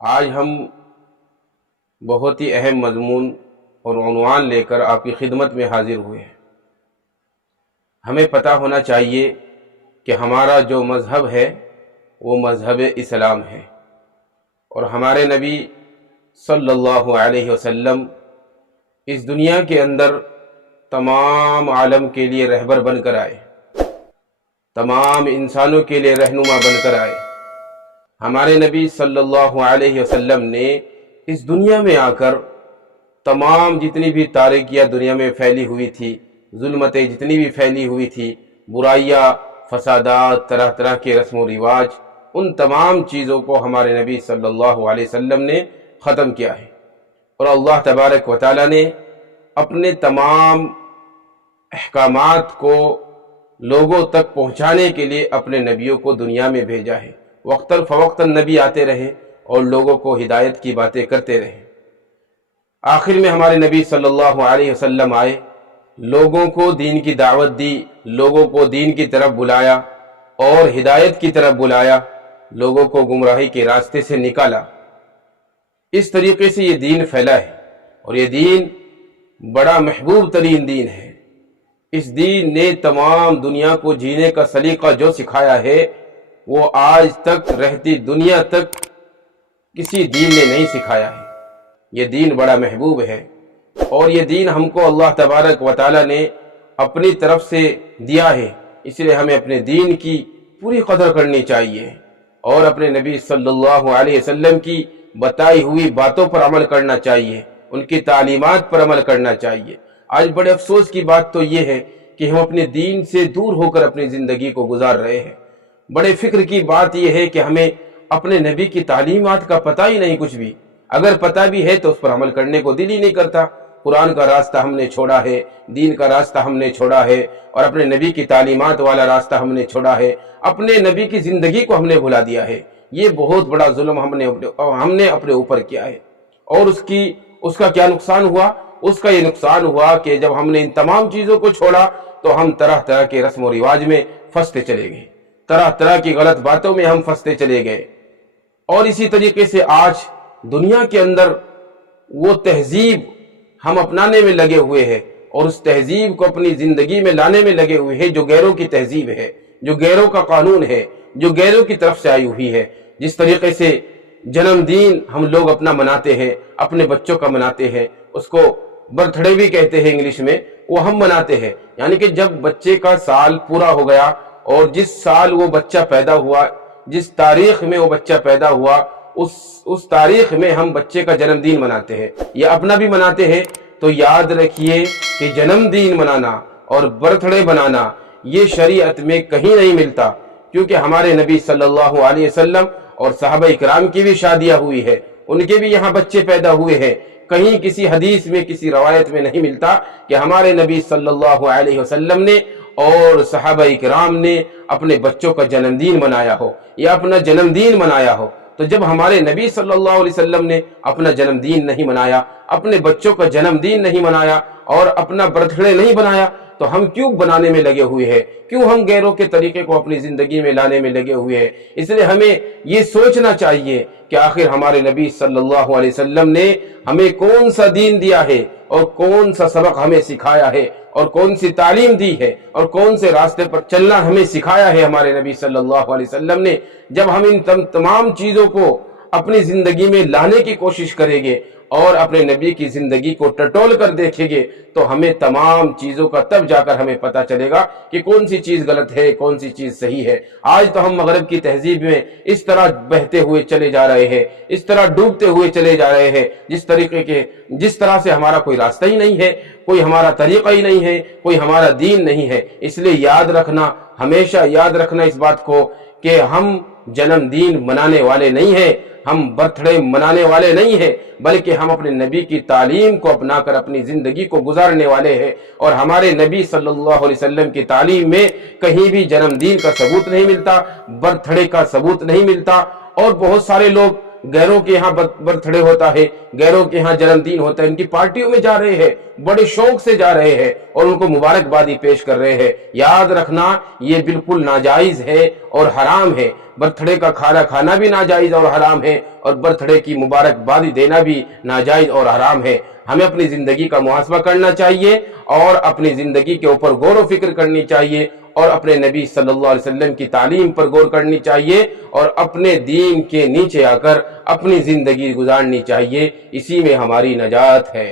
آج ہم بہت ہی اہم مضمون اور عنوان لے کر آپ کی خدمت میں حاضر ہوئے ہیں۔ ہمیں پتہ ہونا چاہیے کہ ہمارا جو مذہب ہے وہ مذہب اسلام ہے، اور ہمارے نبی صلی اللہ علیہ وسلم اس دنیا کے اندر تمام عالم کے لیے رہبر بن کر آئے، تمام انسانوں کے لیے رہنما بن کر آئے۔ ہمارے نبی صلی اللہ علیہ وسلم نے اس دنیا میں آ کر تمام جتنی بھی تاریکیاں دنیا میں پھیلی ہوئی تھی، ظلمتیں جتنی بھی پھیلی ہوئی تھی، برائیاں، فسادات، طرح طرح کے رسم و رواج، ان تمام چیزوں کو ہمارے نبی صلی اللہ علیہ وسلم نے ختم کیا ہے۔ اور اللہ تبارک و تعالی نے اپنے تمام احکامات کو لوگوں تک پہنچانے کے لیے اپنے نبیوں کو دنیا میں بھیجا ہے۔ وقتاً فوقتاً نبی آتے رہے اور لوگوں کو ہدایت کی باتیں کرتے رہے۔ آخر میں ہمارے نبی صلی اللہ علیہ وسلم آئے، لوگوں کو دین کی دعوت دی، لوگوں کو دین کی طرف بلایا اور ہدایت کی طرف بلایا، لوگوں کو گمراہی کے راستے سے نکالا۔ اس طریقے سے یہ دین پھیلا ہے، اور یہ دین بڑا محبوب ترین دین ہے۔ اس دین نے تمام دنیا کو جینے کا سلیقہ جو سکھایا ہے وہ آج تک رہتی دنیا تک کسی دین نے نہیں سکھایا ہے۔ یہ دین بڑا محبوب ہے، اور یہ دین ہم کو اللہ تبارک و تعالی نے اپنی طرف سے دیا ہے، اس لیے ہمیں اپنے دین کی پوری قدر کرنی چاہیے اور اپنے نبی صلی اللہ علیہ وسلم کی بتائی ہوئی باتوں پر عمل کرنا چاہیے، ان کی تعلیمات پر عمل کرنا چاہیے۔ آج بڑے افسوس کی بات تو یہ ہے کہ ہم اپنے دین سے دور ہو کر اپنی زندگی کو گزار رہے ہیں۔ بڑے فکر کی بات یہ ہے کہ ہمیں اپنے نبی کی تعلیمات کا پتہ ہی نہیں کچھ بھی، اگر پتہ بھی ہے تو اس پر عمل کرنے کو دل ہی نہیں کرتا۔ قرآن کا راستہ ہم نے چھوڑا ہے، دین کا راستہ ہم نے چھوڑا ہے، اور اپنے نبی کی تعلیمات والا راستہ ہم نے چھوڑا ہے، اپنے نبی کی زندگی کو ہم نے بھلا دیا ہے۔ یہ بہت بڑا ظلم ہم نے اپنے اوپر کیا ہے، اور اس کا کیا نقصان ہوا؟ اس کا یہ نقصان ہوا کہ جب ہم نے ان تمام چیزوں کو چھوڑا تو ہم طرح طرح کے رسم و رواج میں پھنستے چلے گئے، طرح طرح کی غلط باتوں میں ہم پھنستے چلے گئے۔ اور اسی طریقے سے آج دنیا کے اندر وہ تہذیب ہم اپنانے میں لگے ہوئے ہیں، اور اس تہذیب کو اپنی زندگی میں لانے میں لگے ہوئے ہیں جو غیروں کی تہذیب ہے، جو غیروں کا قانون ہے، جو غیروں کی طرف سے آئی ہوئی ہے۔ جس طریقے سے جنم دن ہم لوگ اپنا مناتے ہیں، اپنے بچوں کا مناتے ہیں، اس کو برتھ ڈے بھی کہتے ہیں انگلش میں، وہ ہم مناتے ہیں۔ یعنی کہ جب بچے کا سال پورا ہو گیا اور جس سال وہ بچہ پیدا ہوا، جس تاریخ میں وہ بچہ پیدا ہوا، اس تاریخ میں ہم بچے کا جنم دن مناتے ہیں یا اپنا بھی مناتے ہیں۔ تو یاد رکھیے کہ جنم دن منانا اور برتھ ڈے بنانا یہ شریعت میں کہیں نہیں ملتا، کیونکہ ہمارے نبی صلی اللہ علیہ وسلم اور صحابہ اکرام کی بھی شادیاں ہوئی ہے، ان کے بھی یہاں بچے پیدا ہوئے ہیں۔ کہیں کسی حدیث میں، کسی روایت میں نہیں ملتا کہ ہمارے نبی صلی اللہ علیہ وسلم نے اور صحابہ اکرام نے اپنے بچوں کا جنم دن منایا ہو یا اپنا جنم دن منایا ہو۔ تو جب ہمارے نبی صلی اللہ علیہ وسلم نے اپنا جنم دن نہیں منایا، اپنے بچوں کا جنم دن نہیں منایا اور اپنا برتھ ڈے نہیں بنایا، تو ہم کیوں بنانے میں لگے ہوئے ہیں؟ کیوں ہم غیروں کے طریقے کو اپنی زندگی میں لانے میں لگے ہوئے ہیں؟ اس لیے ہمیں یہ سوچنا چاہیے کہ آخر ہمارے نبی صلی اللہ علیہ وسلم نے ہمیں کون سا دین دیا ہے، اور کون سا سبق ہمیں سکھایا ہے، اور کون سی تعلیم دی ہے، اور کون سے راستے پر چلنا ہمیں سکھایا ہے ہمارے نبی صلی اللہ علیہ وسلم نے۔ جب ہم ان تمام چیزوں کو اپنی زندگی میں لانے کی کوشش کریں گے اور اپنے نبی کی زندگی کو ٹٹول کر دیکھیں گے تو ہمیں تمام چیزوں کا تب جا کر ہمیں پتہ چلے گا کہ کون سی چیز غلط ہے، کون سی چیز صحیح ہے۔ آج تو ہم مغرب کی تہذیب میں اس طرح بہتے ہوئے چلے جا رہے ہیں، اس طرح ڈوبتے ہوئے چلے جا رہے ہیں، جس طرح سے ہمارا کوئی راستہ ہی نہیں ہے، کوئی ہمارا طریقہ ہی نہیں ہے، کوئی ہمارا دین نہیں ہے۔ اس لیے یاد رکھنا، ہمیشہ یاد رکھنا اس بات کو کہ ہم جنم دن منانے والے نہیں ہیں، ہم برتھ ڈے منانے والے نہیں ہیں، بلکہ ہم اپنے نبی کی تعلیم کو اپنا کر اپنی زندگی کو گزارنے والے ہیں۔ اور ہمارے نبی صلی اللہ علیہ وسلم کی تعلیم میں کہیں بھی جنم دن کا ثبوت نہیں ملتا، برتھ ڈے کا ثبوت نہیں ملتا۔ اور بہت سارے لوگ غیروں کے یہاں برتھ ڈے ہوتا ہے، غیروں کے یہاں جنم دن ہوتا ہے، ان کی پارٹیوں میں جا رہے ہیں، بڑے شوق سے جا رہے ہیں اور ان کو مبارکبادی پیش کر رہے ہیں۔ یاد رکھنا یہ بالکل ناجائز ہے اور حرام ہے۔ برتھ ڈے کا کھانا کھانا بھی ناجائز اور حرام ہے، اور برتھ ڈے کی مبارکبادی دینا بھی ناجائز اور حرام ہے۔ ہمیں اپنی زندگی کا محاسبہ کرنا چاہیے اور اپنی زندگی کے اوپر غور و فکر کرنی چاہیے، اور اپنے نبی صلی اللہ علیہ وسلم کی تعلیم پر غور کرنی چاہیے، اور اپنے دین کے نیچے آ کر اپنی زندگی گزارنی چاہیے۔ اسی میں ہماری نجات ہے۔